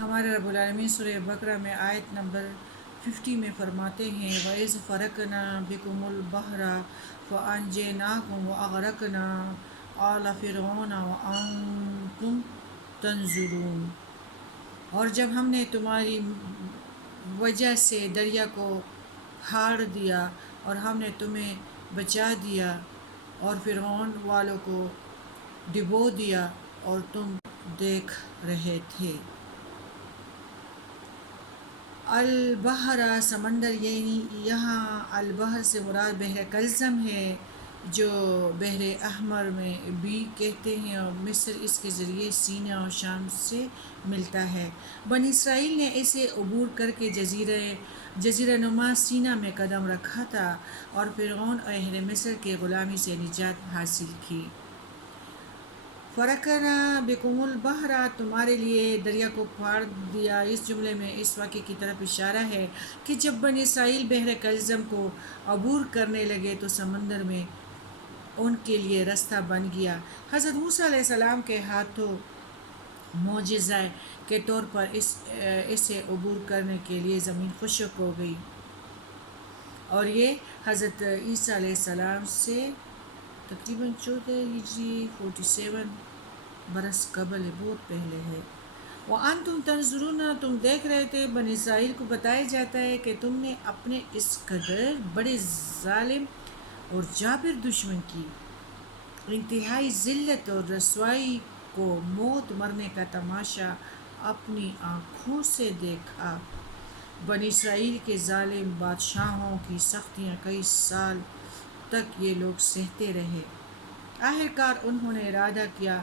ہمارے رب العالمین سورہ بقرہ میں آیت نمبر 50 میں فرماتے ہیں وَإِذْ فَرَقْنَا بِكُمُ الْبَحْرَ فَأَنْجَيْنَاكُمْ وَأَغْرَقْنَا آلَ فِرْعَوْنَ وَأَنْتُمْ تَنْظُرُونَ۔ اور جب ہم نے تمہاری وجہ سے دریا کو پھاڑ دیا اور ہم نے تمہیں بچا دیا اور فرعون والوں کو ڈبو دیا اور تم دیکھ رہے تھے۔ البحر سمندر، یعنی یہاں البحر سے مراد بحر کلزم ہے جو بحر احمر میں بھی کہتے ہیں، اور مصر اس کے ذریعے سینا اور شام سے ملتا ہے۔ بنی اسرائیل نے اسے عبور کر کے جزیرہ نما سینا میں قدم رکھا تھا اور فرعون اور اہل مصر کے غلامی سے نجات حاصل کی۔ فرقنا بکم البحر، تمہارے لیے دریا کو پھاڑ دیا۔ اس جملے میں اس واقعے کی طرف اشارہ ہے کہ جب بنی اسرائیل بحر کلزم کو عبور کرنے لگے تو سمندر میں ان کے لیے راستہ بن گیا۔ حضرت موسیٰ علیہ السلام کے ہاتھوں معجزہ کے طور پر اسے عبور کرنے کے لیے زمین خشک ہو گئی، اور یہ حضرت عیسیٰ علیہ السلام سے تقریباً 14 ہجری 47 برس قبل ہے، بہت پہلے ہے۔ وَأَنْتُمْ تَنْظُرُونَ، تم دیکھ رہے تھے۔ بنی اسرائیل کو بتایا جاتا ہے کہ تم نے اپنے اس قدر بڑے ظالم اور جابر دشمن کی انتہائی ذلت اور رسوائی کو موت مرنے کا تماشا اپنی آنکھوں سے دیکھا۔ بنی اسرائیل کے ظالم بادشاہوں کی سختیاں کئی سال تک یہ لوگ سہتے رہے۔ آخرکار انہوں نے ارادہ کیا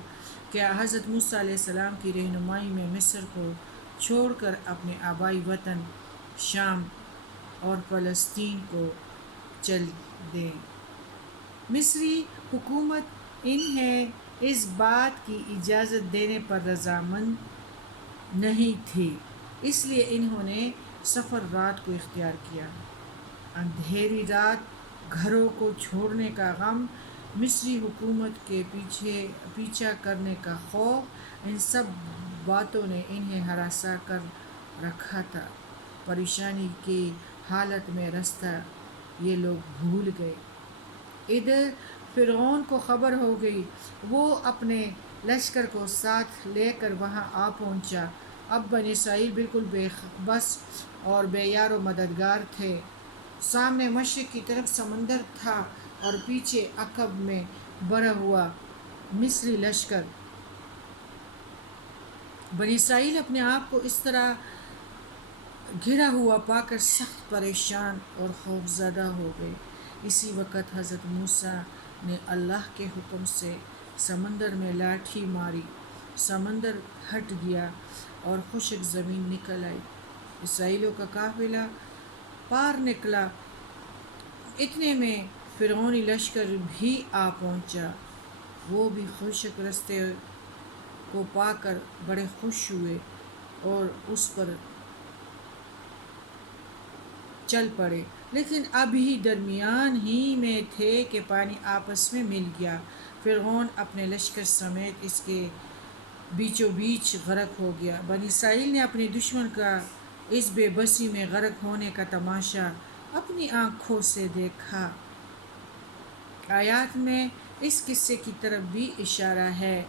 کہ حضرت موسیٰ علیہ السلام کی رہنمائی میں مصر کو چھوڑ کر اپنے آبائی وطن شام اور فلسطین کو چل دیں۔ مصری حکومت انہیں اس بات کی اجازت دینے پر رضامند نہیں تھی، اس لیے انہوں نے سفر رات کو اختیار کیا۔ اندھیری رات گھروں کو چھوڑنے کا غم، مصری حکومت کے پیچھا کرنے کا خوف، ان سب باتوں نے انہیں ہراساں کر رکھا تھا۔ پریشانی کی حالت میں راستہ یہ لوگ بھول گئے۔ ادھر فرعون کو خبر ہو گئی، وہ اپنے لشکر کو ساتھ لے کر وہاں آ پہنچا۔ اب بنی اسرائیل بالکل بے بس اور بے یار و مددگار تھے۔ سامنے مشرق کی طرف سمندر تھا اور پیچھے عقب میں بڑھا ہوا مصری لشکر۔ بنی اسرائیل اپنے آپ کو اس طرح گھرا ہوا پا کر سخت پریشان اور خوفزدہ ہو گئے۔ اسی وقت حضرت موسیٰ نے اللہ کے حکم سے سمندر میں لاٹھی ماری، سمندر پھٹ گیا اور خشک زمین نکل آئی۔ اسرائیلیوں کا قافلہ پار نکلا۔ اتنے میں فرعونی لشکر بھی آ پہنچا۔ وہ بھی خشک رستے کو پا کر بڑے خوش ہوئے اور اس پر چل پڑے، لیکن ابھی درمیان ہی میں تھے کہ پانی آپس میں مل گیا۔ فرعون اپنے لشکر سمیت اس کے بیچوں بیچ غرق ہو گیا۔ بنی اسرائیل نے اپنے دشمن کا اس بے بسی میں غرق ہونے کا تماشا اپنی آنکھوں سے دیکھا۔ آیات میں اس قصے کی طرف بھی اشارہ ہے۔